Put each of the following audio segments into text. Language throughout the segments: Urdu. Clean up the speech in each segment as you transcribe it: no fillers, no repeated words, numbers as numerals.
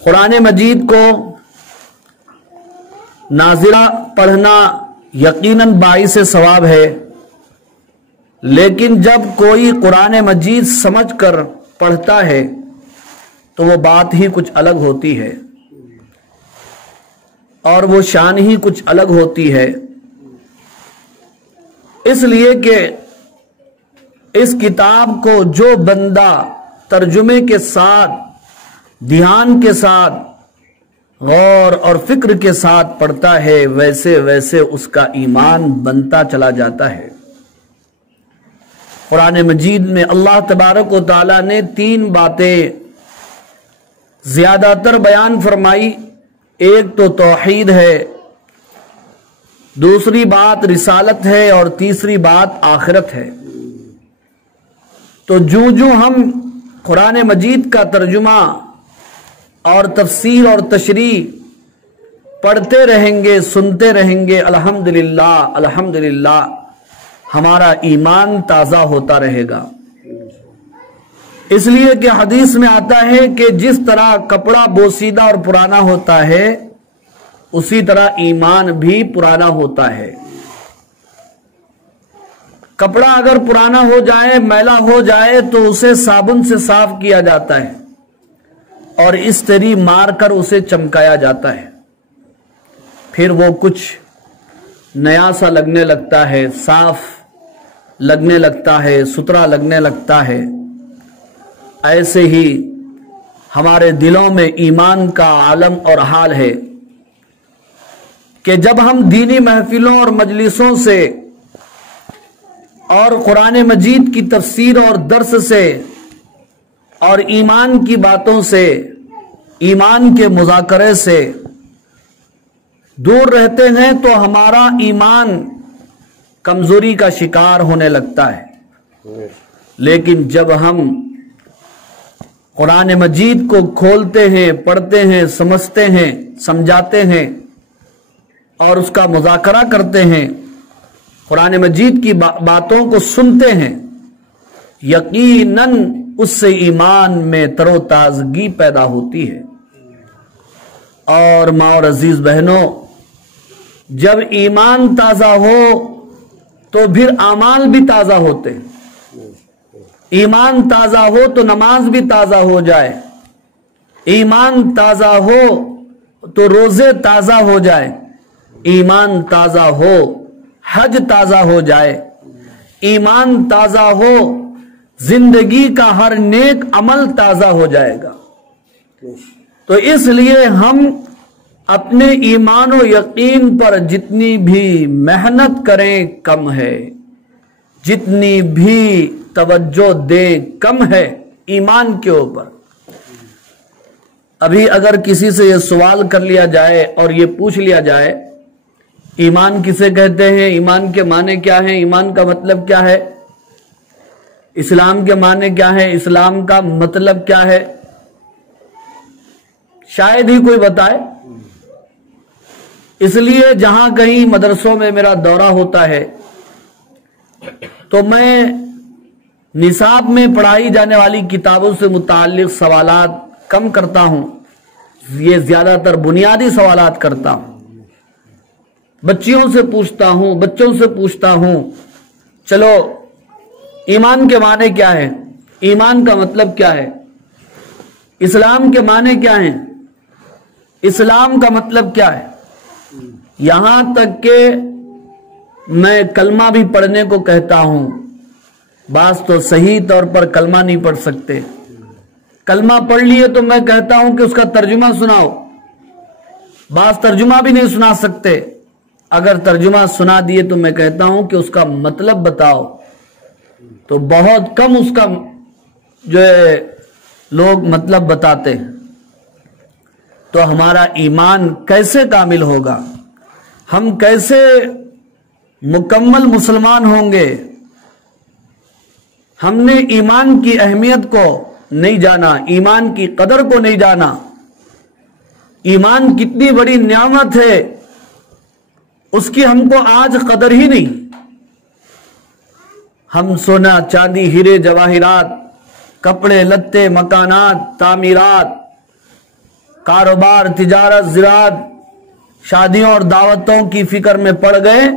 قرآن مجید کو نازلہ پڑھنا یقیناً باعث ثواب ہے، لیکن جب کوئی قرآن مجید سمجھ کر پڑھتا ہے تو وہ بات ہی کچھ الگ ہوتی ہے اور وہ شان ہی کچھ الگ ہوتی ہے، اس لیے کہ اس کتاب کو جو بندہ ترجمے کے ساتھ، دھیان کے ساتھ، غور اور فکر کے ساتھ پڑھتا ہے، ویسے ویسے اس کا ایمان بنتا چلا جاتا ہے۔ قرآن مجید میں اللہ تبارک و تعالیٰ نے 3 باتیں زیادہ تر بیان فرمائی۔ ایک تو توحید ہے، دوسری بات رسالت ہے، اور تیسری بات آخرت ہے۔ تو جو ہم قرآن مجید کا ترجمہ اور تفسیر اور تشریح پڑھتے رہیں گے، سنتے رہیں گے، الحمدللہ الحمدللہ ہمارا ایمان تازہ ہوتا رہے گا۔ اس لیے کہ حدیث میں آتا ہے کہ جس طرح کپڑا بوسیدہ اور پرانا ہوتا ہے، اسی طرح ایمان بھی پرانا ہوتا ہے۔ کپڑا اگر پرانا ہو جائے، میلا ہو جائے، تو اسے صابن سے صاف کیا جاتا ہے اور استری مار کر اسے چمکایا جاتا ہے، پھر وہ کچھ نیا سا لگنے لگتا ہے، صاف لگنے لگتا ہے، ستھرا لگنے لگتا ہے۔ ایسے ہی ہمارے دلوں میں ایمان کا عالم اور حال ہے کہ جب ہم دینی محفلوں اور مجلسوں سے اور قرآن مجید کی تفسیر اور درس سے اور ایمان کی باتوں سے، ایمان کے مذاکرے سے دور رہتے ہیں تو ہمارا ایمان کمزوری کا شکار ہونے لگتا ہے۔ لیکن جب ہم قرآن مجید کو کھولتے ہیں، پڑھتے ہیں، سمجھتے ہیں، سمجھاتے ہیں اور اس کا مذاکرہ کرتے ہیں، قرآن مجید کی باتوں کو سنتے ہیں، یقیناً اس سے ایمان میں تر و تازگی پیدا ہوتی ہے۔ اور ماں اور عزیز بہنوں، جب ایمان تازہ ہو تو پھر اعمال بھی تازہ ہوتے ہیں۔ ایمان تازہ ہو تو نماز بھی تازہ ہو جائے، ایمان تازہ ہو تو روزے تازہ ہو جائے، ایمان تازہ ہو حج تازہ ہو جائے، ایمان تازہ ہو زندگی کا ہر نیک عمل تازہ ہو جائے گا۔ تو اس لیے ہم اپنے ایمان و یقین پر جتنی بھی محنت کریں کم ہے، جتنی بھی توجہ دیں کم ہے ایمان کے اوپر۔ ابھی اگر کسی سے یہ سوال کر لیا جائے اور یہ پوچھ لیا جائے ایمان کسے کہتے ہیں، ایمان کے معنی کیا ہیں، ایمان کا مطلب کیا ہے، اسلام کے معنی کیا ہے، اسلام کا مطلب کیا ہے، شاید ہی کوئی بتائے۔ اس لیے جہاں کہیں مدرسوں میں میرا دورہ ہوتا ہے تو میں نصاب میں پڑھائی جانے والی کتابوں سے متعلق سوالات کم کرتا ہوں، یہ زیادہ تر بنیادی سوالات کرتا ہوں۔ بچیوں سے پوچھتا ہوں، بچوں سے پوچھتا ہوں، چلو ایمان کے معنی کیا ہے، ایمان کا مطلب کیا ہے، اسلام کے معنی کیا ہیں، اسلام کا مطلب کیا ہے، یہاں تک کہ میں کلمہ بھی پڑھنے کو کہتا ہوں۔ بعض تو صحیح طور پر کلمہ نہیں پڑھ سکتے، کلمہ پڑھ لیے تو میں کہتا ہوں کہ اس کا ترجمہ سناؤ، بعض ترجمہ بھی نہیں سنا سکتے، اگر ترجمہ سنا دیے تو میں کہتا ہوں کہ اس کا مطلب بتاؤ، تو بہت کم اس کا جو ہے لوگ مطلب بتاتے ہیں۔ تو ہمارا ایمان کیسے کامل ہوگا، ہم کیسے مکمل مسلمان ہوں گے؟ ہم نے ایمان کی اہمیت کو نہیں جانا، ایمان کی قدر کو نہیں جانا۔ ایمان کتنی بڑی نعمت ہے، اس کی ہم کو آج قدر ہی نہیں۔ ہم سونا چاندی ہیرے جواہرات کپڑے لتے، مکانات، تعمیرات، کاروبار، تجارت، زراعت، شادیوں اور دعوتوں کی فکر میں پڑ گئے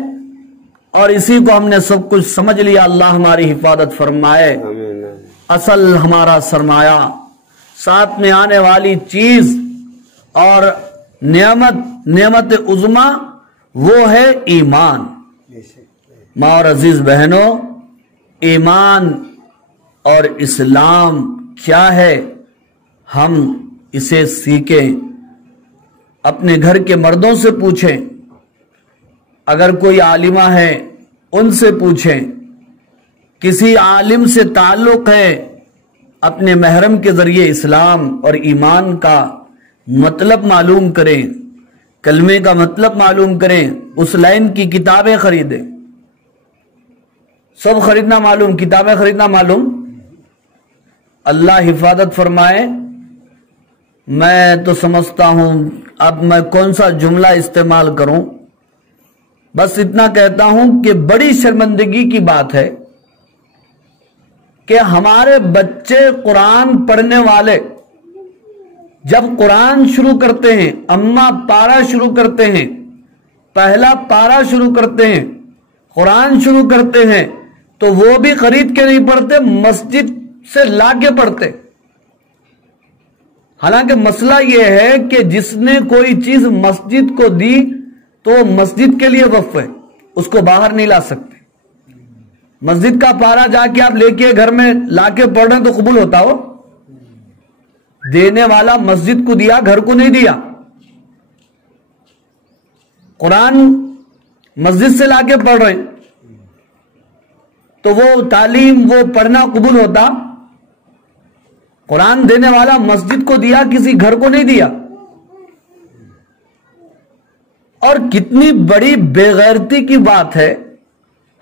اور اسی کو ہم نے سب کچھ سمجھ لیا۔ اللہ ہماری حفاظت فرمائے۔ اصل ہمارا سرمایہ، ساتھ میں آنے والی چیز اور نعمت عظما وہ ہے ایمان۔ ماں اور عزیز بہنوں، ایمان اور اسلام کیا ہے، ہم اسے سیکھیں۔ اپنے گھر کے مردوں سے پوچھیں، اگر کوئی عالمہ ہے ان سے پوچھیں، کسی عالم سے تعلق ہے، اپنے محرم کے ذریعے اسلام اور ایمان کا مطلب معلوم کریں، کلمے کا مطلب معلوم کریں، اس لائن کی کتابیں خریدیں۔ سب خریدنا معلوم، کتابیں خریدنا معلوم۔ اللہ حفاظت فرمائے۔ میں تو سمجھتا ہوں اب میں کون سا جملہ استعمال کروں، بس اتنا کہتا ہوں کہ بڑی شرمندگی کی بات ہے کہ ہمارے بچے قرآن پڑھنے والے جب قرآن شروع کرتے ہیں، اما پارا شروع کرتے ہیں، پہلا پارا شروع کرتے ہیں، قرآن شروع کرتے ہیں، تو وہ بھی خرید کے نہیں پڑھتے، مسجد سے لا کے پڑھتے۔ حالانکہ مسئلہ یہ ہے کہ جس نے کوئی چیز مسجد کو دی تو مسجد کے لیے وقف ہے، اس کو باہر نہیں لا سکتے۔ مسجد کا پارا جا کے آپ لے کے گھر میں لا کے پڑھ رہے ہیں تو قبول ہوتا ہو؟ دینے والا مسجد کو دیا، گھر کو نہیں دیا۔ قرآن مسجد سے لا کے پڑھ رہے ہیں تو وہ تعلیم، وہ پڑھنا قبول ہوتا؟ قرآن دینے والا مسجد کو دیا، کسی گھر کو نہیں دیا۔ اور کتنی بڑی بے غیرتی کی بات ہے،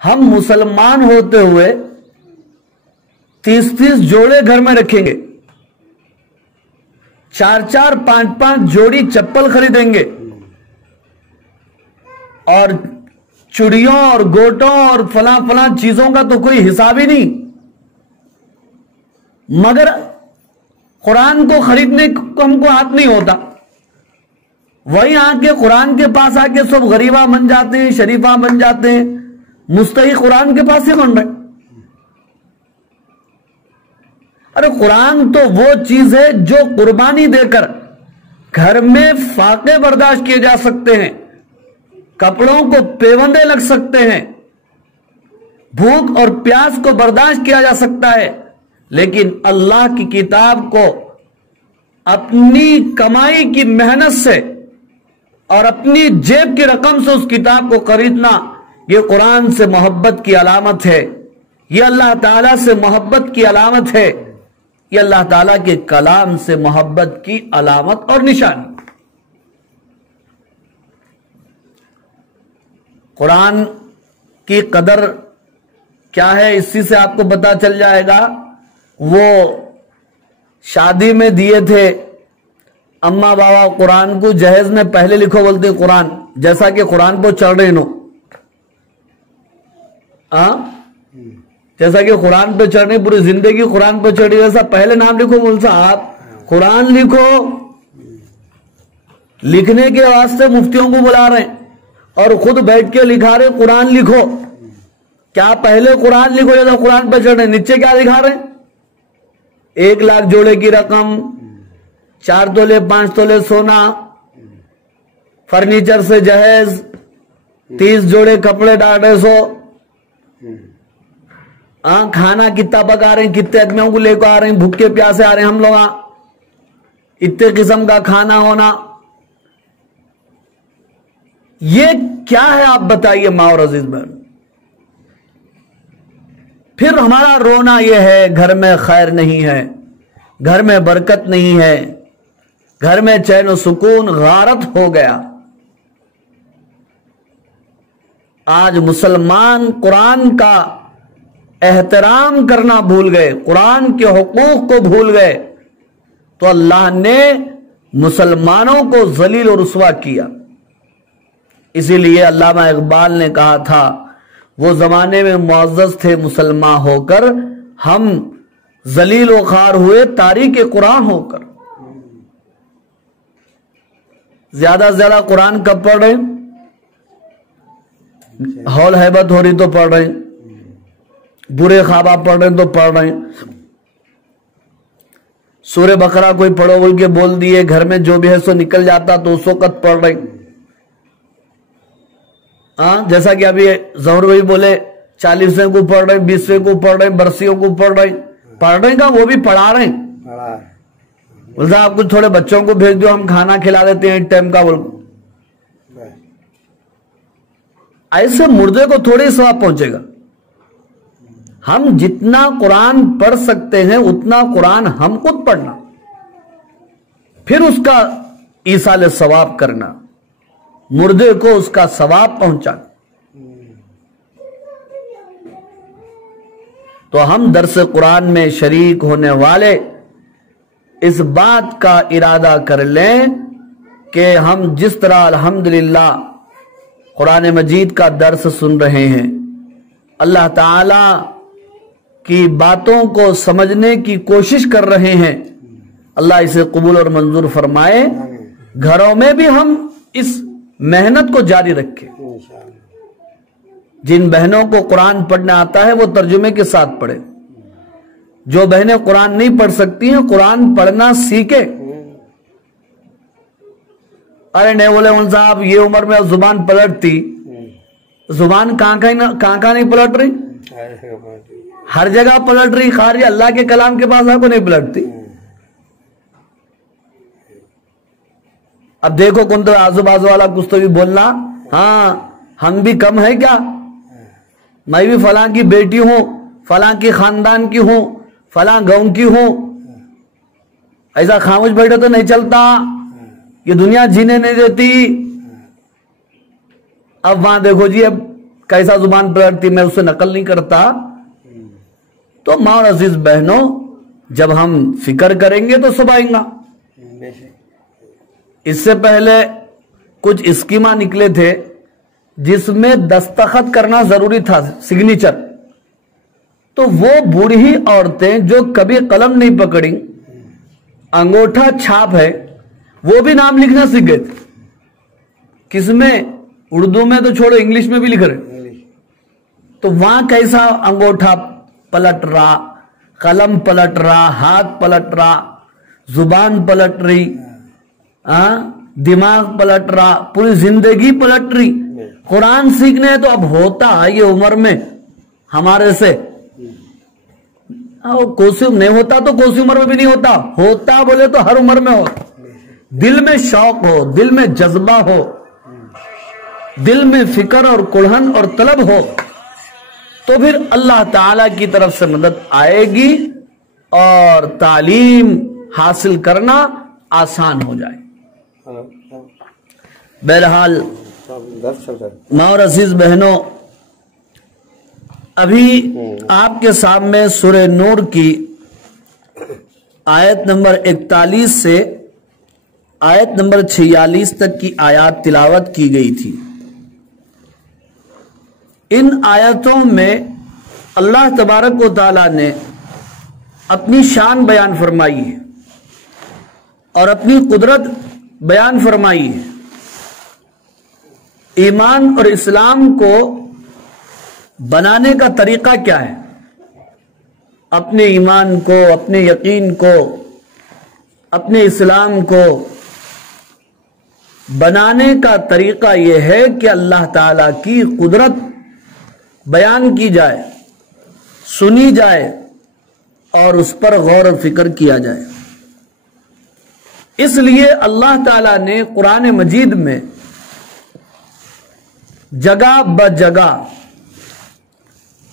ہم مسلمان ہوتے ہوئے 30 جوڑے گھر میں رکھیں گے، 4 5 جوڑی چپل خریدیں گے، اور چڑیوں اور گوٹوں اور فلاں چیزوں کا تو کوئی حساب ہی نہیں، مگر قرآن کو خریدنے کو ہم کو ہاتھ نہیں ہوتا۔ وہی آ کے قرآن کے پاس آ کے سب غریبہ بن جاتے ہیں، شریفہ بن جاتے ہیں، مستحق قرآن کے پاس ہی بن رہے۔ ارے قرآن تو وہ چیز ہے جو قربانی دے کر گھر میں فاقے برداشت کیے جا سکتے ہیں، کپڑوں کو پیوندے لگ سکتے ہیں، بھوک اور پیاس کو برداشت کیا جا سکتا ہے، لیکن اللہ کی کتاب کو اپنی کمائی کی محنت سے اور اپنی جیب کی رقم سے اس کتاب کو خریدنا، یہ قرآن سے محبت کی علامت ہے، یہ اللہ تعالیٰ سے محبت کی علامت ہے، یہ اللہ تعالیٰ کے کلام سے محبت کی علامت اور نشانی۔ قرآن کی قدر کیا ہے اسی سے آپ کو پتا چل جائے گا۔ وہ شادی میں دیے تھے اما بابا قرآن کو، جہیز میں پہلے لکھو بولتے قرآن، جیسا کہ قرآن پہ چڑھ رہے نو، جیسا کہ قرآن پہ چڑھ رہے، پوری زندگی قرآن پہ چڑھ رہی، ویسا پہلے نام لکھو بول صاحب، قرآن لکھو۔ لکھنے کے واسطے مفتیوں کو بلا رہے ہیں اور خود بیٹھ کے لکھا رہے قرآن لکھو۔ کیا پہلے قرآن لکھو جیسا قرآن پہ چڑھ رہے، نیچے کیا لکھا رہے ہیں؟ 1 لاکھ جوڑے کی رقم، 4 تولے 5 تولے سونا، فرنیچر سے جہیز، 30 جوڑے کپڑے 150۔ کھانا کتنا پکا رہے ہیں، کتنے آدمیوں کو لے کر آ رہے ہیں، بھوکے پیاسے آ رہے ہیں ہم لوگ، اتنے قسم کا کھانا ہونا، یہ کیا ہے آپ بتائیے ماں اور عزیز بہن۔ پھر ہمارا رونا یہ ہے گھر میں خیر نہیں ہے، گھر میں برکت نہیں ہے، گھر میں چین و سکون غارت ہو گیا۔ آج مسلمان قرآن کا احترام کرنا بھول گئے، قرآن کے حقوق کو بھول گئے، تو اللہ نے مسلمانوں کو ذلیل و رسوا کیا۔ اسی لیے علامہ اقبال نے کہا تھا، وہ زمانے میں معزز تھے مسلمان ہو کر، ہم ذلیل و خوار ہوئے تاریک قرآن ہو کر. زیادہ سے زیادہ قرآن کب پڑھ رہے ہیں؟ ہول ہیبت ہو رہی تو پڑھ رہے ہیں، برے خواب پڑھ رہے ہیں تو پڑھ رہے ہیں. سورہ بقرہ کوئی پڑھو بول کے بول دیے، گھر میں جو بھی ہے سو نکل جاتا تو اس وقت پڑھ رہے ہیں. جیسا کہ ابھی ظہور بھائی بولے 40ویں کو پڑھ رہے ہیں، 20ویں کو پڑھ رہے ہیں، برسیوں کو پڑھ رہے ہیں. پڑھ رہے ہیں کا وہ بھی پڑھا رہے ہیں. بولتا آپ کچھ تھوڑے بچوں کو بھیج دو، ہم کھانا کھلا دیتے ہیں ایک ٹائم کا. بول ایسے مردے کو تھوڑی ثواب پہنچے گا. ہم جتنا قرآن پڑھ سکتے ہیں اتنا قرآن ہم خود پڑھنا، پھر اس کا ایصال ثواب کرنا، مردے کو اس کا ثواب پہنچانا. تو ہم درس قرآن میں شریک ہونے والے اس بات کا ارادہ کر لیں کہ ہم جس طرح الحمدللہ قرآن مجید کا درس سن رہے ہیں، اللہ تعالی کی باتوں کو سمجھنے کی کوشش کر رہے ہیں، اللہ اسے قبول اور منظور فرمائے. گھروں میں بھی ہم اس محنت کو جاری رکھیں. جن بہنوں کو قرآن پڑھنا آتا ہے وہ ترجمے کے ساتھ پڑھے. جو بہنیں قرآن نہیں پڑھ سکتی ہیں قرآن پڑھنا سیکھے. ارے نہیں بولے ان صاحب یہ عمر میں زبان پلٹتی، زبان کہاں نہیں پلٹ رہی، ہر جگہ پلٹ رہی. خارج اللہ کے کلام کے پاس آپ کو نہیں پلٹتی. اب دیکھو کون تو آزو بازو والا کچھ تو بھی بولنا، ہاں ہم بھی کم ہے کیا، میں بھی فلاں کی بیٹی ہوں، فلاں کی خاندان کی ہوں، فلاں گاؤں کی ہوں. ایسا خاموش بیٹھے تو نہیں چلتا، یہ دنیا جینے نہیں دیتی. اب وہاں دیکھو جی اب کیسا زبان پلٹتی، میں اسے نقل نہیں کرتا. تو ماں اور عزیز بہنوں، جب ہم فکر کریں گے تو سب آئیں گا. اس سے پہلے کچھ اسکیما نکلے تھے جس میں دستخط کرنا ضروری تھا، سگنیچر. تو وہ بوڑھی عورتیں جو کبھی قلم نہیں پکڑی، انگوٹھا چھاپ ہے، وہ بھی نام لکھنا سیکھ گئے تھے. کس میں؟ اردو میں تو چھوڑو، انگلش میں بھی لکھ رہے. تو وہاں کیسا انگوٹھا پلٹ رہا، قلم پلٹ رہا، ہاتھ پلٹ رہا، زبان پلٹ رہی، دماغ پلٹ رہا، پوری زندگی پلٹ رہی. قرآن سیکھنے تو اب ہوتا یہ عمر میں ہمارے سے کوسی نہیں ہوتا تو کوسی عمر میں بھی نہیں ہوتا بولے تو ہر عمر میں ہو. دل میں شوق ہو، دل میں جذبہ ہو، دل میں فکر اور کڑھن اور طلب ہو تو پھر اللہ تعالی کی طرف سے مدد آئے گی اور تعلیم حاصل کرنا آسان ہو جائے. بہرحال ماں اور عزیز بہنوں، ابھی آپ کے سامنے سورہ نور کی آیت نمبر 41 سے آیت نمبر 46 تک کی آیات تلاوت کی گئی تھی. ان آیتوں میں اللہ تبارک و تعالی نے اپنی شان بیان فرمائی ہے اور اپنی قدرت بیان فرمائی ہے. ایمان اور اسلام کو بنانے کا طریقہ کیا ہے، اپنے ایمان کو، اپنے یقین کو، اپنے اسلام کو بنانے کا طریقہ یہ ہے کہ اللہ تعالی کی قدرت بیان کی جائے، سنی جائے اور اس پر غور و فکر کیا جائے. اس لیے اللہ تعالی نے قرآن مجید میں جگہ بجگہ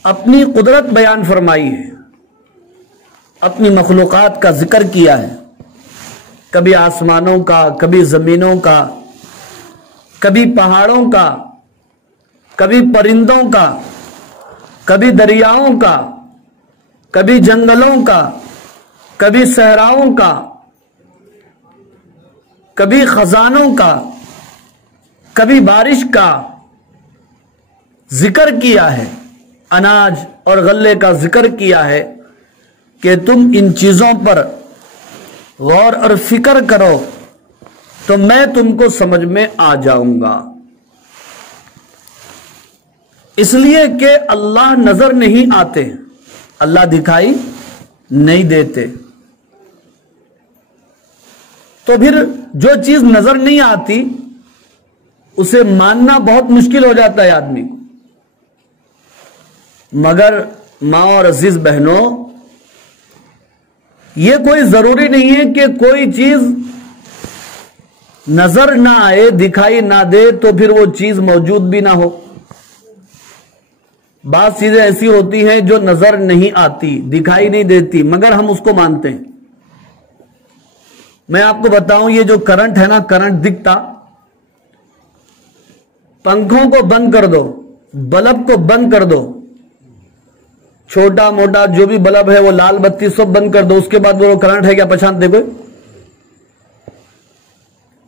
اپنی قدرت بیان فرمائی ہے، اپنی مخلوقات کا ذکر کیا ہے. کبھی آسمانوں کا، کبھی زمینوں کا، کبھی پہاڑوں کا، کبھی پرندوں کا، کبھی دریاؤں کا، کبھی جنگلوں کا، کبھی صحراؤں کا، کبھی خزانوں کا، کبھی بارش کا ذکر کیا ہے، اناج اور غلے کا ذکر کیا ہے. کہ تم ان چیزوں پر غور اور فکر کرو تو میں تم کو سمجھ میں آ جاؤں گا. اس لیے کہ اللہ نظر نہیں آتے، اللہ دکھائی نہیں دیتے. تو پھر جو چیز نظر نہیں آتی اسے ماننا بہت مشکل ہو جاتا ہے آدمی کو. مگر ماں اور عزیز بہنوں، یہ کوئی ضروری نہیں ہے کہ کوئی چیز نظر نہ آئے، دکھائی نہ دے تو پھر وہ چیز موجود بھی نہ ہو. بعض چیزیں ایسی ہوتی ہیں جو نظر نہیں آتی، دکھائی نہیں دیتی، مگر ہم اس کو مانتے ہیں. میں آپ کو بتاؤں، یہ جو کرنٹ ہے نا، کرنٹ دکھتا، پنکھوں کو بند کر دو، بلب کو بند کر دو، چھوٹا موٹا جو بھی بلب ہے وہ لال بتی سب بند کر دو، اس کے بعد وہ کرنٹ ہے کیا پہچانتے کوئی؟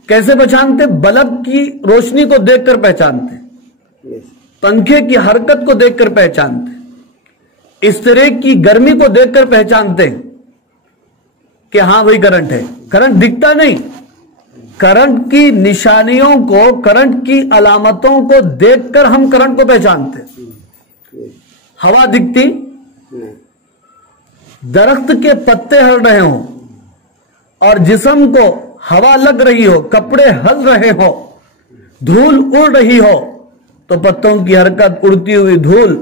کیسے پہچانتے؟ بلب کی روشنی کو دیکھ کر پہچانتے، پنکھے کی حرکت کو دیکھ کر پہچانتے، استرے کی گرمی کو دیکھ کر پہچانتے کہ ہاں وہی کرنٹ ہے. کرنٹ دکھتا نہیں، کرنٹ کی نشانیوں کو، کرنٹ کی علامتوں کو دیکھ کر ہم کرنٹ کو پہچانتے. ہوا دکھتی، درخت کے پتے ہل رہے ہوں اور جسم کو ہوا لگ رہی ہو، کپڑے ہل رہے ہو، دھول اڑ رہی ہو، تو پتوں کی حرکت، اڑتی ہوئی دھول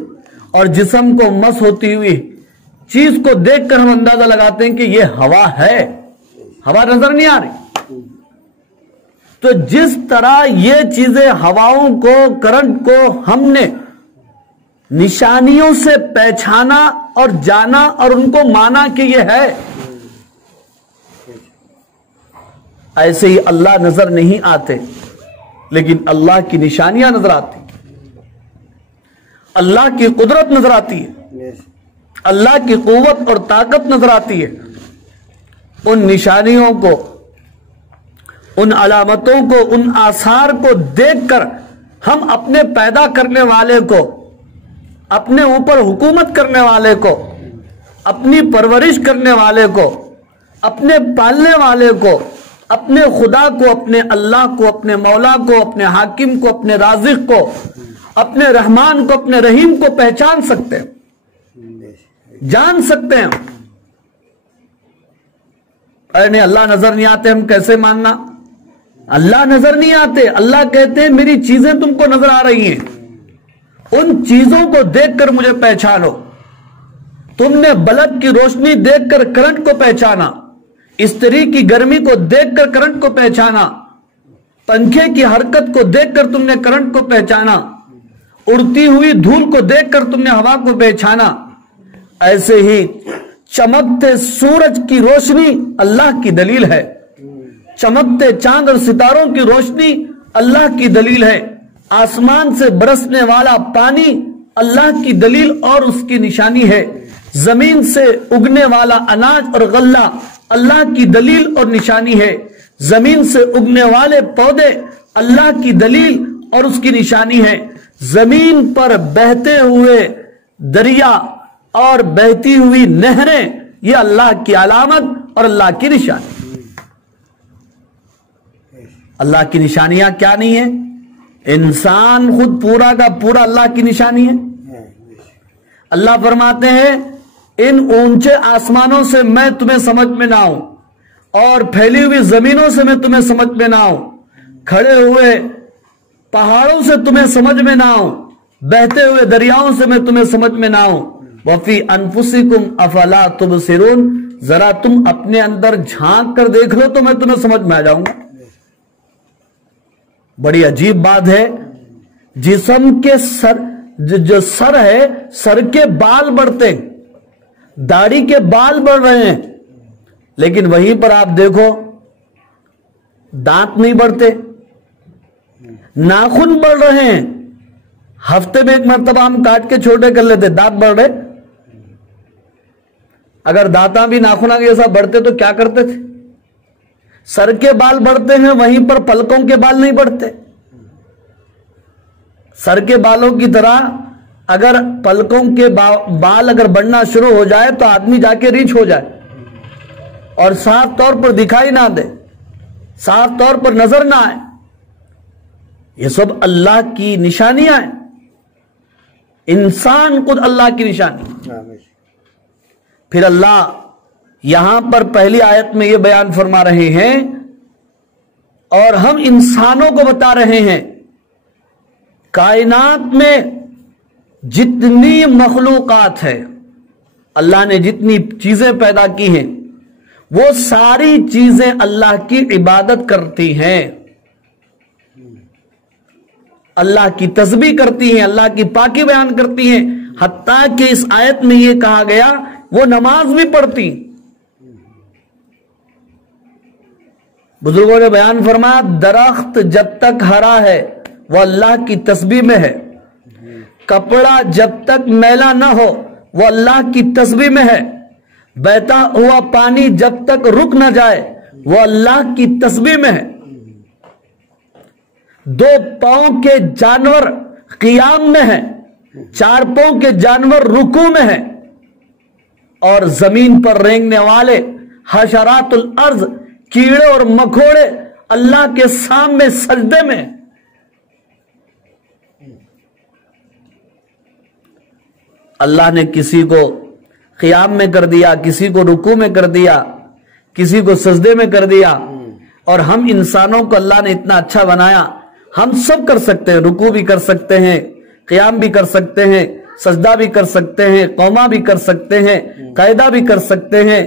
اور جسم کو مس ہوتی ہوئی چیز کو دیکھ کر ہم اندازہ لگاتے ہیں کہ یہ ہوا ہے. ہوا نظر نہیں آ رہی. تو جس طرح یہ چیزیں ہواؤں کو، کرنٹ کو ہم نے نشانیوں سے پہچانا اور جانا اور ان کو مانا کہ یہ ہے، ایسے ہی اللہ نظر نہیں آتے لیکن اللہ کی نشانیاں نظر آتی، اللہ کی قدرت نظر آتی ہے، اللہ کی قوت اور طاقت نظر آتی ہے. ان نشانیوں کو، ان علامتوں کو، ان آثار کو دیکھ کر ہم اپنے پیدا کرنے والے کو، اپنے اوپر حکومت کرنے والے کو، اپنی پرورش کرنے والے کو، اپنے پالنے والے کو، اپنے خدا کو، اپنے اللہ کو، اپنے مولا کو، اپنے حاکم کو، اپنے رازق کو، اپنے رحمان کو، اپنے رحیم کو پہچان سکتے ہیں، جان سکتے ہیں. ارے نہیں، اللہ نظر نہیں آتے، ہم کیسے ماننا؟ اللہ نظر نہیں آتے. اللہ کہتے ہیں میری چیزیں تم کو نظر آ رہی ہیں، ان چیزوں کو دیکھ کر مجھے پہچانو. تم نے بلب کی روشنی دیکھ کر کرنٹ کو پہچانا، استری کی گرمی کو دیکھ کر کرنٹ کو پہچانا، پنکھے کی حرکت کو دیکھ کر تم نے کرنٹ کو پہچانا، اڑتی ہوئی دھول کو دیکھ کر تم نے ہوا کو پہچانا. ایسے ہی چمکتے سورج کی روشنی اللہ کی دلیل ہے، چمکتے چاند اور ستاروں کی روشنی اللہ کی دلیل ہے، آسمان سے برسنے والا پانی اللہ کی دلیل اور اس کی نشانی ہے، زمین سے اگنے والا اناج اور غلہ اللہ کی دلیل اور نشانی ہے، زمین سے اگنے والے پودے اللہ کی دلیل اور اس کی نشانی ہے، زمین پر بہتے ہوئے دریا اور بہتی ہوئی نہریں یہ اللہ کی علامت اور اللہ کی نشانی. اللہ کی نشانیاں کیا نہیں ہیں؟ انسان خود پورا کا پورا اللہ کی نشانی ہے. اللہ فرماتے ہیں ان اونچے آسمانوں سے میں تمہیں سمجھ میں نہ آؤں اور پھیلی ہوئی زمینوں سے میں تمہیں سمجھ میں نہ آؤں، کھڑے ہوئے پہاڑوں سے تمہیں سمجھ میں نہ آؤں، بہتے ہوئے دریاؤں سے میں تمہیں سمجھ میں نہ آؤں. وَفِي أَنفُسِكُمْ أَفَلَا تُبْصِرُونَ، ذرا تم اپنے اندر جھانک کر دیکھ لو تو میں تمہیں سمجھ میں آ جاؤں گا. بڑی عجیب بات ہے، جسم کے جو سر ہے، سر کے بال بڑھتے، داڑھی کے بال بڑھ رہے ہیں، لیکن وہیں پر آپ دیکھو دانت نہیں بڑھتے، ناخن بڑھ رہے ہیں، ہفتے میں ایک مرتبہ ہم کاٹ کے چھوٹے کر لیتے، دانت بڑھ رہے. اگر دانتاں بھی ناخنوں کے جیسا بڑھتے تو کیا کرتے تھے؟ سر کے بال بڑھتے ہیں، وہیں پر پلکوں کے بال نہیں بڑھتے. سر کے بالوں کی طرح اگر پلکوں کے بال اگر بڑھنا شروع ہو جائے تو آدمی جا کے ریچھ ہو جائے اور صاف طور پر دکھائی نہ دے، صاف طور پر نظر نہ آئے. یہ سب اللہ کی نشانیاں ہیں. انسان خود اللہ کی نشانی. پھر اللہ یہاں پر پہلی آیت میں یہ بیان فرما رہے ہیں اور ہم انسانوں کو بتا رہے ہیں کائنات میں جتنی مخلوقات ہے، اللہ نے جتنی چیزیں پیدا کی ہیں وہ ساری چیزیں اللہ کی عبادت کرتی ہیں، اللہ کی تسبیح کرتی ہیں، اللہ کی پاکی بیان کرتی ہیں. حتیٰ کہ اس آیت میں یہ کہا گیا وہ نماز بھی پڑھتی. بزرگوں نے بیان فرمایا درخت جب تک ہرا ہے وہ اللہ کی تسبیح میں ہے، کپڑا جب تک میلا نہ ہو وہ اللہ کی تسبیح میں ہے، بہتا ہوا پانی جب تک رک نہ جائے وہ اللہ کی تسبیح میں ہے، دو پاؤں کے جانور قیام میں ہیں، چار پاؤں کے جانور رکوع میں ہیں، اور زمین پر رینگنے والے حشرات الارض کیڑے اور مکوڑے اللہ کے سامنے سجدے میں. اللہ نے کسی کو قیام میں کر دیا، کسی کو رکوع میں کر دیا، کسی کو سجدے میں کر دیا. اور ہم انسانوں کو اللہ نے اتنا اچھا بنایا، ہم سب کر سکتے ہیں، رکوع بھی کر سکتے ہیں، قیام بھی کر سکتے ہیں، سجدہ بھی کر سکتے ہیں، قوما بھی کر سکتے ہیں، قاعدہ بھی کر سکتے ہیں،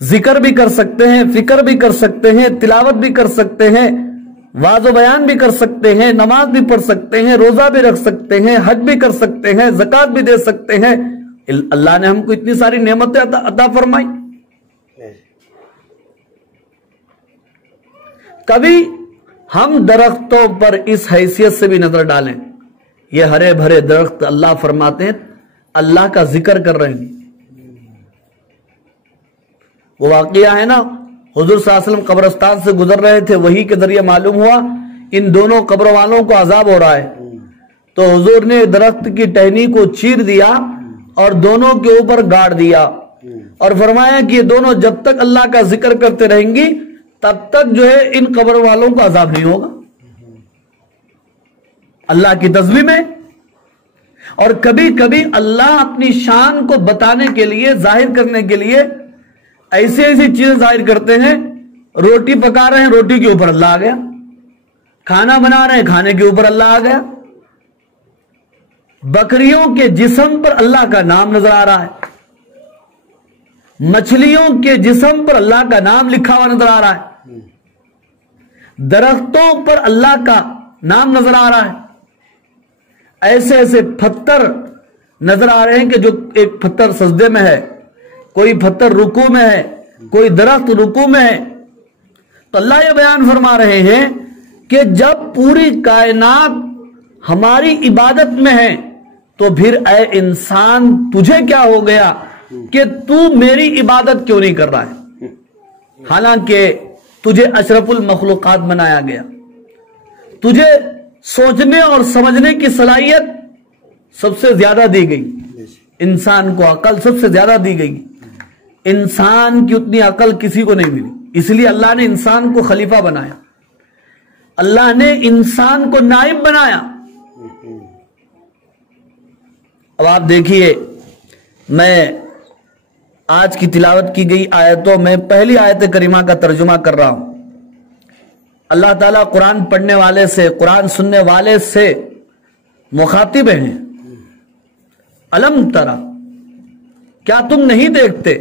ذکر بھی کر سکتے ہیں، فکر بھی کر سکتے ہیں، تلاوت بھی کر سکتے ہیں، واعظ و بیان بھی کر سکتے ہیں، نماز بھی پڑھ سکتے ہیں، روزہ بھی رکھ سکتے ہیں، حج بھی کر سکتے ہیں، زکوٰۃ بھی دے سکتے ہیں. اللہ نے ہم کو اتنی ساری نعمتیں عطا فرمائی. کبھی ہم درختوں پر اس حیثیت سے بھی نظر ڈالیں، یہ ہرے بھرے درخت اللہ فرماتے ہیں اللہ کا ذکر کر رہے ہیں. وہ واقعہ ہے نا، حضور صلی اللہ علیہ وسلم قبرستان سے گزر رہے تھے، وحی کے ذریعے معلوم ہوا ان دونوں قبر والوں کو عذاب ہو رہا ہے. تو حضور نے درخت کی ٹہنی کو چیر دیا اور دونوں کے اوپر گاڑ دیا اور فرمایا کہ یہ دونوں جب تک اللہ کا ذکر کرتے رہیں گی تب تک جو ہے ان قبر والوں کو عذاب نہیں ہوگا. اللہ کی تسبیح میں. اور کبھی کبھی اللہ اپنی شان کو بتانے کے لیے، ظاہر کرنے کے لیے ایسی ایسی چیزیں ظاہر کرتے ہیں. روٹی پکا رہے ہیں، روٹی کے اوپر اللہ آ گیا. کھانا بنا رہے ہیں، کھانے کے اوپر اللہ آ گیا. بکریوں کے جسم پر اللہ کا نام نظر آ رہا ہے، مچھلیوں کے جسم پر اللہ کا نام لکھا ہوا نظر آ رہا ہے، درختوں پر اللہ کا نام نظر آ رہا ہے. ایسے ایسے پتھر نظر آ رہے ہیں کہ جو ایک پتھر سجدے میں ہے، کوئی پتھر رکوع میں ہے، کوئی درخت رکوع میں ہے. تو اللہ یہ بیان فرما رہے ہیں کہ جب پوری کائنات ہماری عبادت میں ہے تو پھر اے انسان تجھے کیا ہو گیا کہ تو میری عبادت کیوں نہیں کر رہا ہے، حالانکہ تجھے اشرف المخلوقات بنایا گیا. تجھے سوچنے اور سمجھنے کی صلاحیت سب سے زیادہ دی گئی، انسان کو عقل سب سے زیادہ دی گئی. انسان کی اتنی عقل کسی کو نہیں ملی، اس لیے اللہ نے انسان کو خلیفہ بنایا، اللہ نے انسان کو نائب بنایا. اب آپ دیکھیے، میں آج کی تلاوت کی گئی آیتوں میں پہلی آیت کریمہ کا ترجمہ کر رہا ہوں. اللہ تعالیٰ قرآن پڑھنے والے سے، قرآن سننے والے سے مخاطب ہیں. الم ترى، کیا تم نہیں دیکھتے،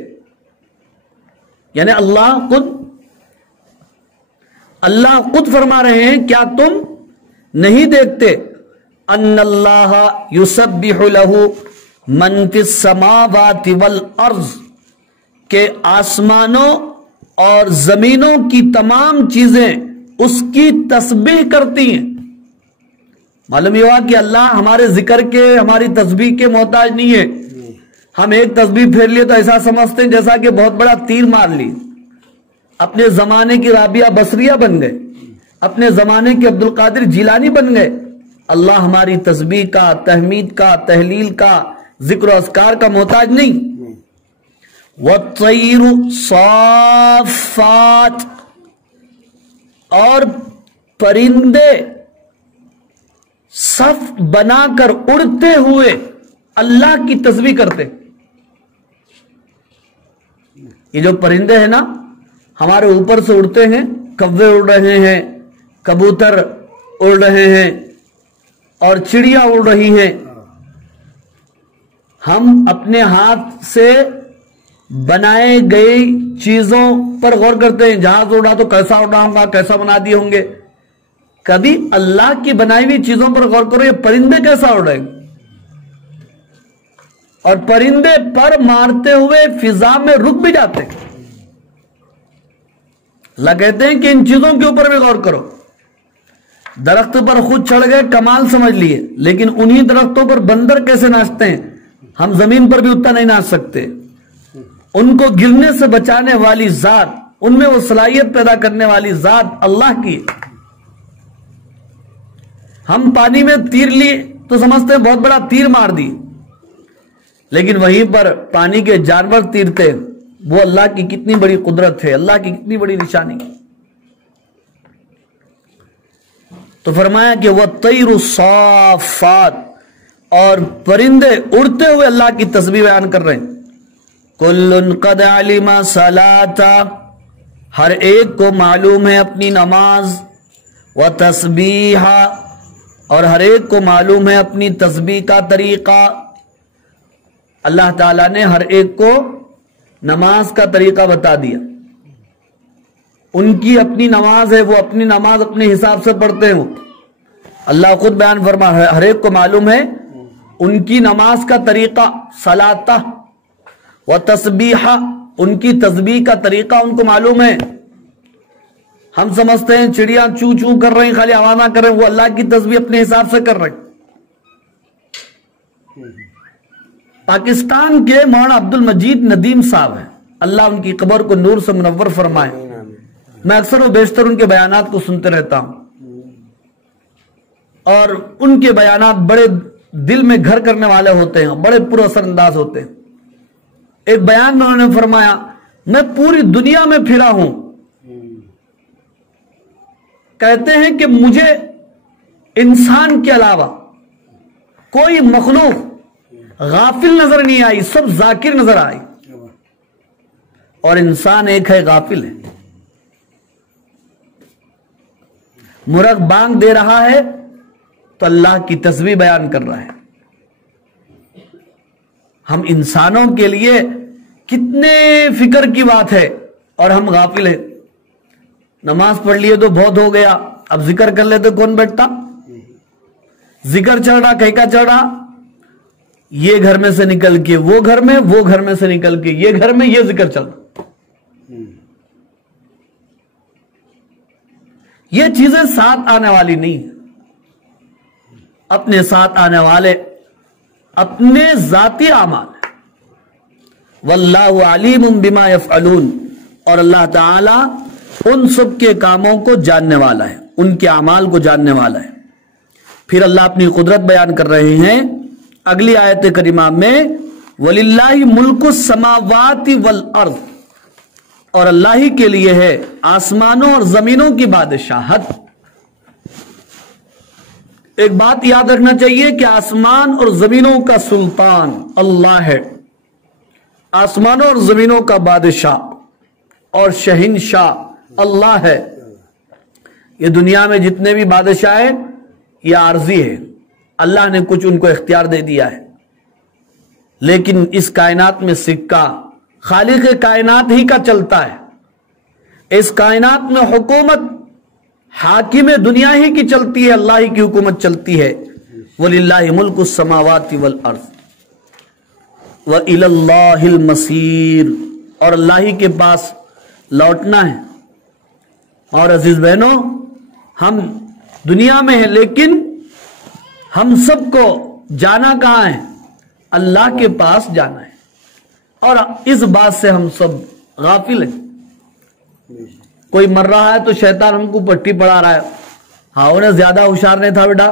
یعنی اللہ خود فرما رہے ہیں کیا تم نہیں دیکھتے ان اللہ یسبح له من فی السماوات والارض، کہ آسمانوں اور زمینوں کی تمام چیزیں اس کی تسبیح کرتی ہیں. معلوم یہ ہوا کہ اللہ ہمارے ذکر کے، ہماری تسبیح کے محتاج نہیں ہے. ہم ایک تسبیح پھیر لیے تو ایسا سمجھتے ہیں جیسا کہ بہت بڑا تیر مار لی. اپنے زمانے کی رابعہ بصریہ بن گئے، اپنے زمانے کے عبد القادر جیلانی بن گئے، اللہ ہماری تسبیح کا، تحمید کا، تحلیل کا، ذکر و اذکار کا محتاج نہیں۔ وَالطَّيْرُ صَافَّاتٍ، اور پرندے صف بنا کر اڑتے ہوئے اللہ کی تسبیح کرتے۔ یہ جو پرندے ہیں نا ہمارے اوپر سے اڑتے ہیں، کوے اڑ رہے ہیں، کبوتر اڑ رہے ہیں اور چڑیاں اڑ رہی ہیں، ہم اپنے ہاتھ سے بنائے گئی چیزوں پر غور کرتے ہیں۔ جہاز اڑا تو کیسا اڑا ہوگا، کیسا بنا دیے ہوں گے۔ کبھی اللہ کی بنائی ہوئی چیزوں پر غور کرو، یہ پرندے کیسا اڑ رہے ہیں، اور پرندے پر مارتے ہوئے فضا میں رک بھی جاتے ہیں۔ اللہ کہتے ہیں کہ ان چیزوں کے اوپر بھی غور کرو۔ درخت پر خود چڑھ گئے، کمال سمجھ لیے، لیکن انہی درختوں پر بندر کیسے ناچتے ہیں، ہم زمین پر بھی اتنا نہیں ناچ سکتے۔ ان کو گرنے سے بچانے والی ذات، ان میں وہ صلاحیت پیدا کرنے والی ذات اللہ کی۔ ہم پانی میں تیر لیے تو سمجھتے ہیں بہت بڑا تیر مار دی، لیکن وہیں پر پانی کے جانور تیرتے، وہ اللہ کی کتنی بڑی قدرت ہے، اللہ کی کتنی بڑی نشانی۔ تو فرمایا کہ وَالطَّيْرُ صَافَّاتٍ، اور پرندے اڑتے ہوئے اللہ کی تسبیح بیان کر رہے ہیں۔ کُلٌّ قَدْ عَلِمَ صَلَاتَهُ، ہر ایک کو معلوم ہے اپنی نماز، وَتَسْبِيحَهُ، اور ہر ایک کو معلوم ہے اپنی تسبیح کا طریقہ۔ اللہ تعالیٰ نے ہر ایک کو نماز کا طریقہ بتا دیا۔ ان کی اپنی نماز ہے، وہ اپنی نماز اپنے حساب سے پڑھتے ہوں۔ اللہ خود بیان فرما، ہر ایک کو معلوم ہے ان کی نماز کا طریقہ، صلاتہ و تسبیحہ، ان کی تسبیح کا طریقہ ان کو معلوم ہے۔ ہم سمجھتے ہیں چڑیاں چو چو کر رہی، خالی آوازہ کر رہے ہیں، وہ اللہ کی تسبیح اپنے حساب سے کر رہے ہیں۔ پاکستان کے مولانا عبد المجید ندیم صاحب ہیں، اللہ ان کی قبر کو نور سے منور فرمائے۔ میں اکثر و بیشتر ان کے بیانات کو سنتے رہتا ہوں، اور ان کے بیانات بڑے دل میں گھر کرنے والے ہوتے ہیں، بڑے پر اثر انداز ہوتے ہیں۔ ایک بیان میں انہوں نے فرمایا، میں پوری دنیا میں پھرا ہوں، کہتے ہیں کہ مجھے انسان کے علاوہ کوئی مخلوق غافل نظر نہیں آئی، سب ذاکر نظر آئی، اور انسان ایک ہے غافل ہے۔ مرغ بانگ دے رہا ہے تو اللہ کی تسبیح بیان کر رہا ہے۔ ہم انسانوں کے لیے کتنے فکر کی بات ہے، اور ہم غافل ہیں۔ نماز پڑھ لیے تو بہت ہو گیا، اب ذکر کر لیتے کون بیٹھتا؟ ذکر چڑھ رہا، کہیں کا چڑھ رہا، یہ گھر میں سے نکل کے وہ گھر میں، وہ گھر میں سے نکل کے یہ گھر میں، یہ ذکر چل رہا۔ یہ چیزیں ساتھ آنے والی نہیں، اپنے ساتھ آنے والے اپنے ذاتی اعمال ہیں۔ واللہ علیم بما یفعلون، اور اللہ تعالی ان سب کے کاموں کو جاننے والا ہے، ان کے اعمال کو جاننے والا ہے۔ پھر اللہ اپنی قدرت بیان کر رہے ہیں اگلی آیت کریمہ میں، وَلِلَّهِ مُلْكُ السَّمَاوَاتِ وَالْأَرْضِ، اور اللہ ہی کے لیے ہے آسمانوں اور زمینوں کی بادشاہت۔ ایک بات یاد رکھنا چاہیے کہ آسمان اور زمینوں کا سلطان اللہ ہے، آسمانوں اور زمینوں کا بادشاہ اور شہنشاہ اللہ ہے۔ یہ دنیا میں جتنے بھی بادشاہ ہیں یہ عارضی ہے، اللہ نے کچھ ان کو اختیار دے دیا ہے، لیکن اس کائنات میں سکہ خالق کائنات ہی کا چلتا ہے۔ اس کائنات میں حکومت حاکم دنیا ہی کی چلتی ہے، اللہ ہی کی حکومت چلتی ہے۔ وَلِلَّهِ مُلْكُ السَّمَاوَاتِ وَالْأَرْضِ وَإِلَى اللَّهِ الْمَصِيرُ، اور اللہ ہی کے پاس لوٹنا ہے۔ اور عزیز بہنوں، ہم دنیا میں ہیں، لیکن ہم سب کو جانا کہاں ہے؟ اللہ کے پاس جانا ہے، اور اس بات سے ہم سب غافل ہیں۔ کوئی مر رہا ہے تو شیطان ہم کو پٹی پڑھا رہا ہے، ہاں انہیں زیادہ ہوشیار نہیں تھا بیٹا،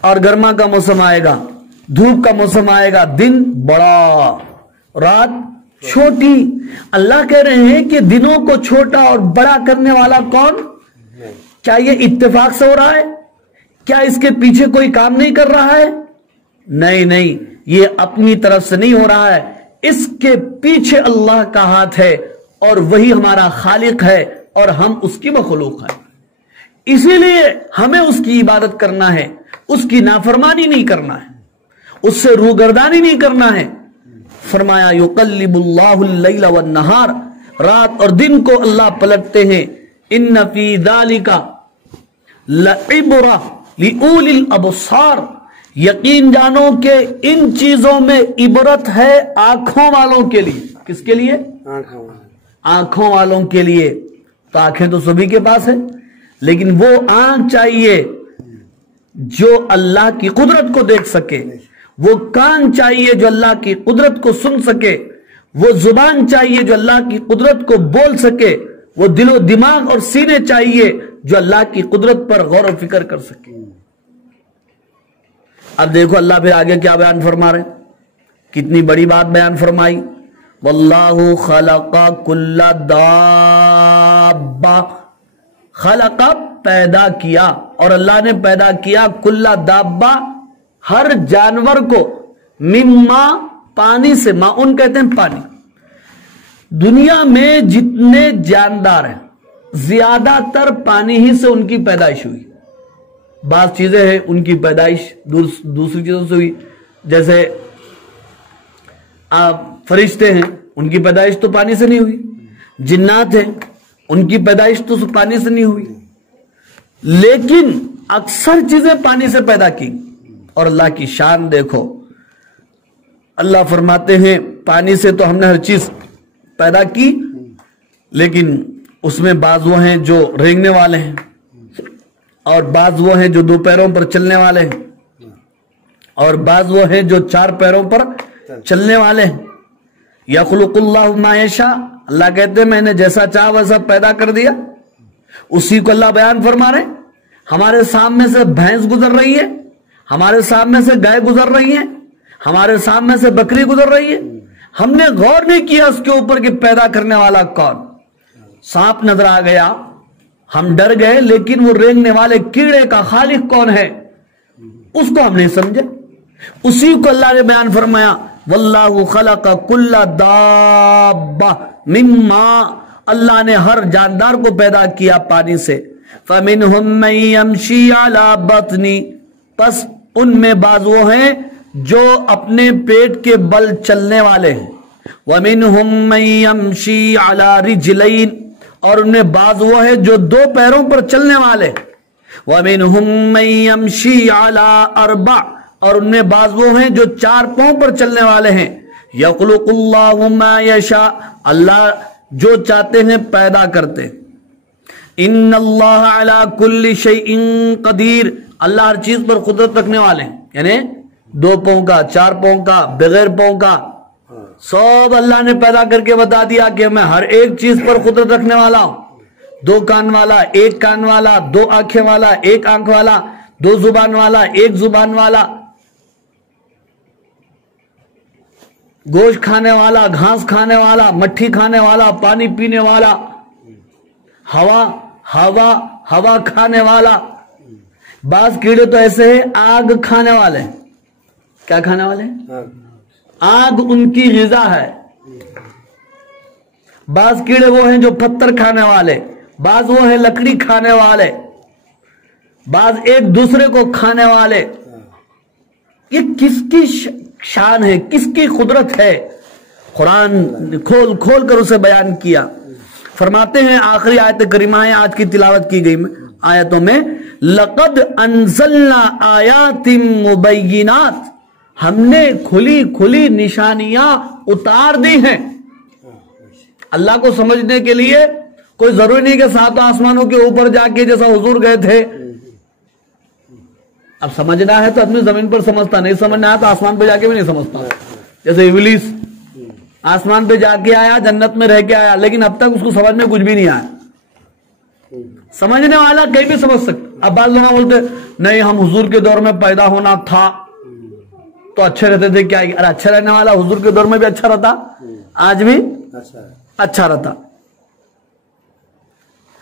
اور گرما کا موسم آئے گا، دھوپ کا موسم آئے گا، دن بڑا رات چھوٹی۔ اللہ کہہ رہے ہیں کہ دنوں کو چھوٹا اور بڑا کرنے والا کون؟ کیا یہ اتفاق سے ہو رہا ہے؟ کیا اس کے پیچھے کوئی کام نہیں کر رہا ہے؟ نہیں، یہ اپنی طرف سے نہیں ہو رہا ہے، اس کے پیچھے اللہ کا ہاتھ ہے، اور وہی ہمارا خالق ہے اور ہم اس کی مخلوق ہیں۔ اسی لیے ہمیں اس کی عبادت کرنا ہے، اس کی نافرمانی نہیں کرنا ہے، اس سے روگردانی نہیں کرنا ہے۔ فرمایا یقلب اللہ اللیل والنہار، رات اور دن کو اللہ پلٹتے ہیں۔ ان فی ذالک لعبرہ لأولی الابصار، یقین جانو کہ ان چیزوں میں عبرت ہے آنکھوں والوں کے لیے۔ کس کے لیے؟ آنکھوں والوں کے لیے۔ تو آنکھیں تو سبھی کے پاس ہیں، لیکن وہ آنکھ چاہیے جو اللہ کی قدرت کو دیکھ سکے، وہ کان چاہیے جو اللہ کی قدرت کو سن سکے، وہ زبان چاہیے جو اللہ کی قدرت کو بول سکے، وہ دل و دماغ اور سینے چاہیے جو اللہ کی قدرت پر غور و فکر کر سکے۔ اب دیکھو اللہ پھر آگے کیا بیان فرما رہے ہیں، کتنی بڑی بات بیان فرمائی۔ واللہ خلق کل دابہ، خلق پیدا کیا، اور اللہ نے پیدا کیا کل دابہ ہر جانور کو، مما پانی سے، ماؤن کہتے ہیں پانی۔ دنیا میں جتنے جاندار ہیں زیادہ تر پانی ہی سے ان کی پیدائش ہوئی۔ بعض چیزیں ہیں ان کی پیدائش دوسری چیزوں سے ہوئی، جیسے فرشتے ہیں ان کی پیدائش تو پانی سے نہیں ہوئی، جنات ہیں ان کی پیدائش تو پانی سے نہیں ہوئی، لیکن اکثر چیزیں پانی سے پیدا کی۔ اور اللہ کی شان دیکھو، اللہ فرماتے ہیں پانی سے تو ہم نے ہر چیز پیدا کی، لیکن اس میں بعض وہ ہیں جو رینگنے والے ہیں، اور بعض وہ ہیں جو دو پیروں پر چلنے والے ہیں، اور بعض وہ ہیں جو چار پیروں پر چلنے والے ہیں۔ یخلق اللہ ما یشاء، اللہ کہتے ہیں میں نے جیسا چاہا ویسا پیدا کر دیا۔ اسی کو اللہ بیان فرما رہے ہیں۔ ہمارے سامنے سے بھینس گزر رہی ہے، ہمارے سامنے سے گائے گزر رہی ہیں، ہمارے سامنے سے بکری گزر رہی ہے، ہم نے غور نہیں کیا اس کے اوپر کہ پیدا کرنے والا کون۔ سانپ نظر آ گیا، ہم ڈر گئے، لیکن وہ رینگنے والے کیڑے کا خالق کون ہے اس کو ہم نہیں سمجھے۔ اسی کو اللہ نے بیان فرمایا واللہ خلق کل دابہ مما، اللہ نے ہر جاندار کو پیدا کیا پانی سے۔ فمنہم من یمشی علی بطنی، پس ان میں بعض وہ ہیں جو اپنے پیٹ کے بل چلنے والے ہیں۔ وَمِنْهُمْ مَنْ يَمْشِي عَلَى رِجْلَيْن، اور ان میں بعض وہ ہیں جو دو پیروں پر چلنے والے ہیں۔ وَمِنْهُمْ مَنْ يَمْشِي عَلَى أَرْبَعٍ، اور ان میں بعض وہ ہیں جو چار پاؤں پر چلنے والے ہیں۔ يَخْلُقُ اللَّهُ مَا يَشَاءُ، اللہ جو چاہتے ہیں پیدا کرتے۔ إِنَّ اللَّهَ عَلَى كُلِّ شَيْءٍ قَدِيرٌ، اللہ ہر چیز پر قدرت رکھنے والے ہیں، یعنی دو پاؤں کا، چار پاؤں کا، بغیر پاؤں کا، سب اللہ نے پیدا کر کے بتا دیا کہ میں ہر ایک چیز پر قدرت رکھنے والا ہوں۔ دو کان والا، ایک کان والا، دو آنکھیں والا، ایک آنکھ والا، دو زبان والا، ایک زبان والا، گوشت کھانے والا، گھاس کھانے والا، مٹھی کھانے والا، پانی پینے والا، ہوا کھانے والا۔ بعض کیڑے تو ایسے ہیں آگ کھانے والے ہیں۔ کیا کھانے والے ہیں؟ آگ ان کی غذا ہے۔ بعض کیڑے وہ ہیں جو پتھر کھانے والے، بعض وہ ہیں لکڑی کھانے والے، بعض ایک دوسرے کو کھانے والے۔ یہ کس کی شان ہے، کس کی قدرت ہے؟ قرآن کھول کھول کر اسے بیان کیا۔ فرماتے ہیں آخری آیت کریمہ ہے آج کی تلاوت کی گئی آیتوں میں، لقد انزلنا آیات مبینات، ہم نے کھلی کھلی نشانیاں اتار دی ہیں۔ اللہ کو سمجھنے کے لیے کوئی ضروری نہیں کہ سات آسمانوں کے اوپر جا کے جیسا حضور گئے تھے۔ اب سمجھنا ہے تو اپنی زمین پر سمجھتا، نہیں سمجھنا ہے تو آسمان پہ جا کے بھی نہیں سمجھتا۔ جیسے ابلیس آسمان پہ جا کے آیا، جنت میں رہ کے آیا، لیکن اب تک اس کو سمجھ میں کچھ بھی نہیں آیا۔ سمجھنے والا کہیں بھی سمجھ سکتا، اب بعض لوگ بولتے نہیں ہم حضور کے دور میں پیدا ہونا تھا تو اچھے رہتے تھے، کیا ارے اچھا رہنے والا حضور کے دور میں بھی اچھا رہتا، آج بھی اچھا رہتا.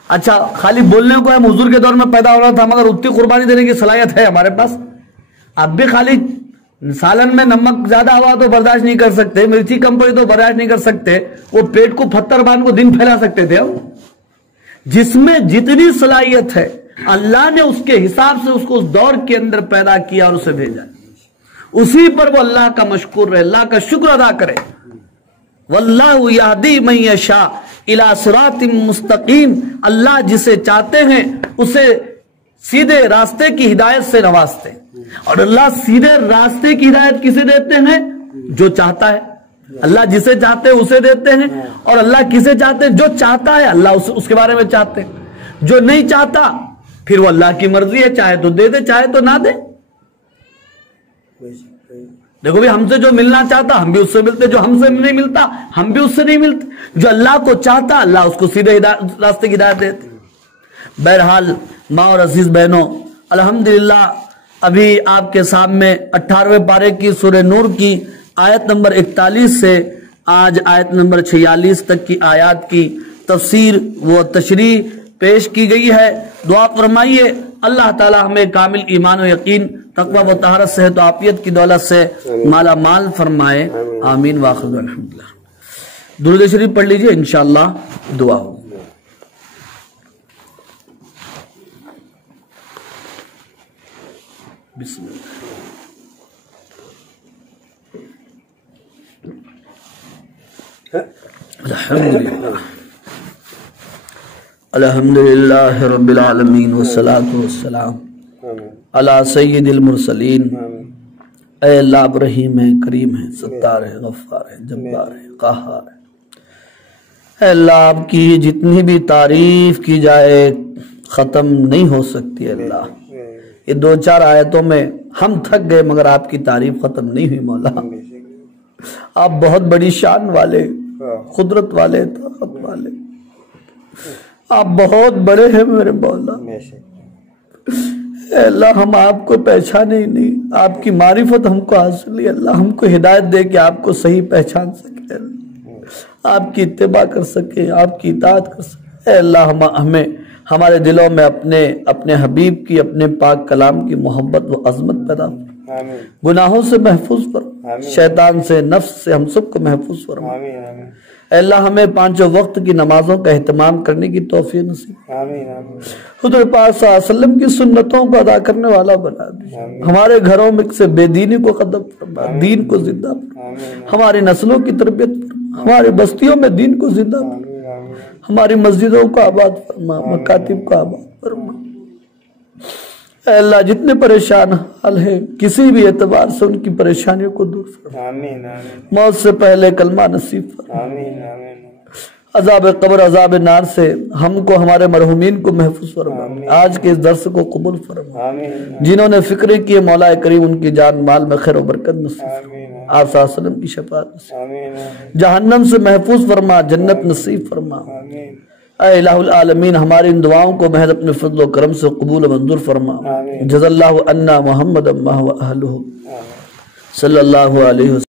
اچھا خالی بولنے کو ہم حضور کے دور میں پیدا ہو رہا تھا مگر اتنی قربانی دینے کی صلاحیت ہے ہمارے پاس. اب بھی خالی سالن میں نمک زیادہ ہوا تو برداشت نہیں کر سکتے، مرچی کم پڑی تو برداشت نہیں کر سکتے، وہ پیٹ کو پتھر باندھ کو دن پھیلا سکتے تھے. جس میں جتنی صلاحیت ہے اللہ نے اس کے حساب سے اس کو اس دور کے اندر پیدا کیا اور اسے بھیجا، اسی پر وہ اللہ کا مشکور رہے، اللہ کا شکر ادا کرے. واللہ یہدی من یشاء الی صراط مستقیم، اللہ جسے چاہتے ہیں اسے سیدھے راستے کی ہدایت سے نوازتے ہیں. اور اللہ سیدھے راستے کی ہدایت کسے دیتے ہیں؟ جو چاہتا ہے. اللہ جسے چاہتے ہیں اسے دیتے ہیں، اور اللہ کسے چاہتے ہیں؟ جو چاہتا ہے اللہ اس کے بارے میں چاہتے ہیں. جو نہیں چاہتا پھر وہ اللہ کی مرضی ہے، چاہے تو دے دے چاہے تو نہ دے. دیکھو بھی ہم سے جو ملنا چاہتا ہم بھی اس سے ملتے، جو ہم سے نہیں ملتا ہم بھی اس سے نہیں ملتے. جو اللہ کو چاہتا اللہ اس کو سیدھے راستے کی ہدایت دیتے. بہرحال ماں اور عزیز بہنوں، الحمدللہ ابھی آپ کے سامنے 18ویں پارے کی سورہ نور کی آیت نمبر 41 سے آج آیت نمبر 46 تک کی آیات کی تفسیر و تشریح پیش کی گئی ہے. دعا فرمائیے اللہ تعالی ہمیں کامل ایمان و یقین، تقوی و طہارت، صحت و عافیت کی دولت سے مالا مال فرمائے. آمین واخر الحمدللہ. درود شریف پڑھ لیجئے، انشاءاللہ دعا ہو. بسم اللہ. الحمدللہ رب العالمین والصلاة والسلام علی سید المرسلین. اے اللہ آپ رحیم ہے، کریم ہے، ستار ہے، غفار ہے، جبار ہے، قہار ہے. اے اللہ آپ کی جتنی بھی تعریف کی جائے ختم نہیں ہو سکتی. اللہ یہ 2-4 آیتوں میں ہم تھک گئے مگر آپ کی تعریف ختم نہیں ہوئی. مولا آپ بہت بڑی شان والے، قدرت والے، طاقت والے، آپ بہت بڑے ہیں میرے مولا. اے اللہ ہم آپ کو پہچانے ہی نہیں، آپ کی معرفت ہم کو حاصل نہیں. اللہ ہم کو ہدایت دے کہ آپ کو صحیح پہچان سکے، آپ کی اتباع کر سکے، آپ کی اطاعت کر سکے. اے اللہ ہمیں ہمارے دلوں میں اپنے حبیب کی، اپنے پاک کلام کی محبت و عظمت پیدا فرما. گناہوں سے محفوظ فرما، شیطان سے، نفس سے ہم سب کو محفوظ فرما. اے اللہ ہمیں 5 وقت کی نمازوں کا اہتمام کرنے کی توفیق نصیب. حضور پاک صلی اللہ علیہ وسلم کی سنتوں کو ادا کرنے والا بنا دیجیے. ہمارے گھروں میں سے بے دینی کو ختم فرما، دین کو زندہ فرما. ہماری نسلوں کی تربیت فرما، ہماری بستیوں میں دین کو زندہ فرما. ہماری مسجدوں کو آباد فرما، مکاتب کو آباد فرما. اے اللہ جتنے پریشان حال ہیں کسی بھی اعتبار سے ان کی پریشانیوں کو دور فرما. موت سے پہلے کلمہ نصیب فرما. عذاب قبر، عذاب نار سے ہم کو، ہمارے مرحومین کو محفوظ فرما. آج کے اس درس کو قبول فرما. جنہوں نے فکر کی مولا کریم ان کی جان مال میں خیر و برکت نصیب فرما. آپ صلی اللہ علیہ وسلم کی شفاعت نصیب. جہنم سے محفوظ فرما، جنت نصیب فرما. اے الہ العالمین ہماری ان دعاؤں کو محض اپنے فضل و کرم سے قبول و منظور فرما. جزا اللہ عنا محمد اما و اہلہ صلی اللہ علیہ وسلم.